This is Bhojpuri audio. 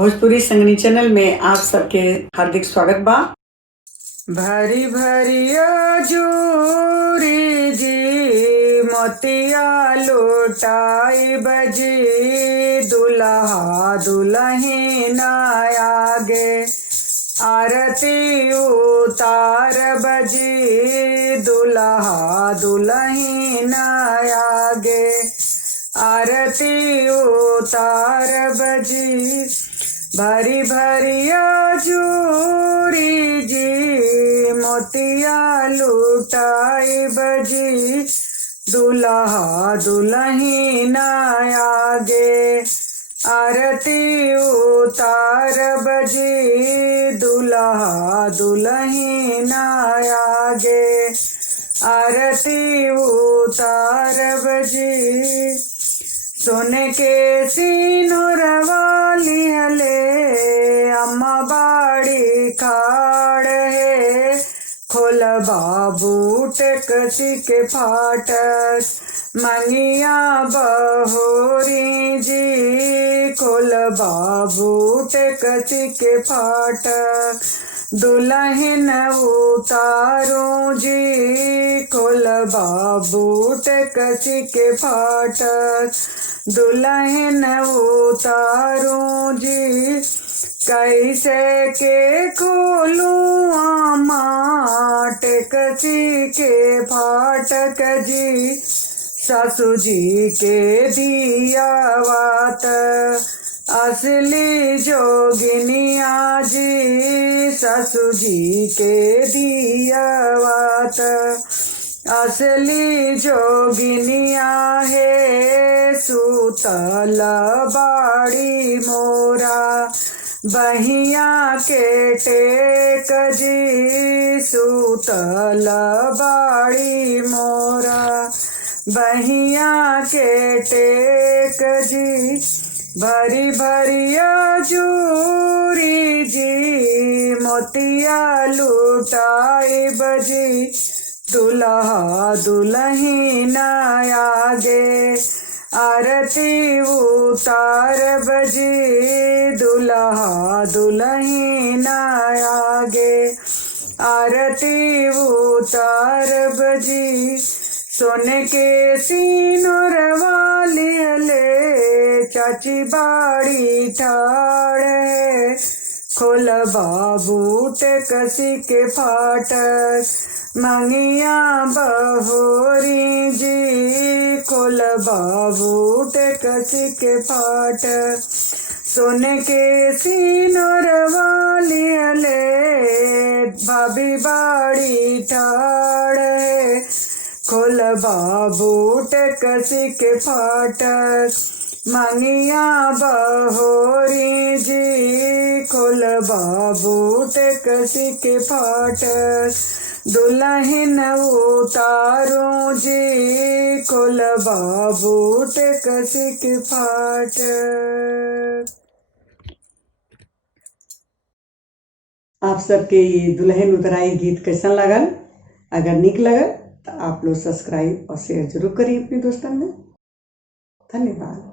भोजपुरी संगनी चैनल में आप सबके हार्दिक स्वागत बा। भरी भरिया जूरी जी मोतिया लुटाई बजी दुल्हा दुल्हन आगे आरती उतार बजी दुल्हा दुल्हन आगे आरती उतार बजी भरी भरिया जूरी जी मोतिया लुटाई बजी दुल्हा दुल्हन आगे आरती उतार बजी दुल्हा दुल्हन आगे आरती उतार बजी सोने के सिनुर वाली हले अम्मा बाड़ी खाड़ है खोल बाबू टेकसी के फाटक मंगिया बहोरी जी खोल बाबू टेकसी के फाटक दुल्हन उतारो जी खोल बाबू टेकसी के फाटक दुल्हन उतारो जी कैसे के खोलूं आमा टेकसी के फाटक जी सासू जी के दिया वात असली जोगिनिया जी सासू जी के दिया वात असली जोगिनिया है सूतल बाड़ी मोरा बहिया के टेक जी सूतल बाड़ी मोरा बहिया के टेक जी भरी भरिया जूरी जी मोतिया लुटाई बजी दुल्हा दुल्हन आगे आरती उतार बजी दुल्हा दुल्हन आगे आरती उतार बजी सोने के सिनुर वाली हले चाची बाड़ी ठाड़ है खोल बाबू टेकसी के फाटक मंगिया बहोरी जी खोल बाबू टेकसी के फाटक सोने के सिनुर वाली हले भाभी बाड़ी ठाड़ है खोल बाबू टेकसी के फाटक मंगिया बहोरी जी खोल बाबू टेकसी के फाटक दुल्हन उतारो जी खोल बाबू टेकसी के फाटक। आप सबके ये दुल्हन उतराई गीत कैसा लगल? अगर निक लगल तो आप लोग सब्सक्राइब और शेयर जरूर करिए अपने दोस्तन में। धन्यवाद।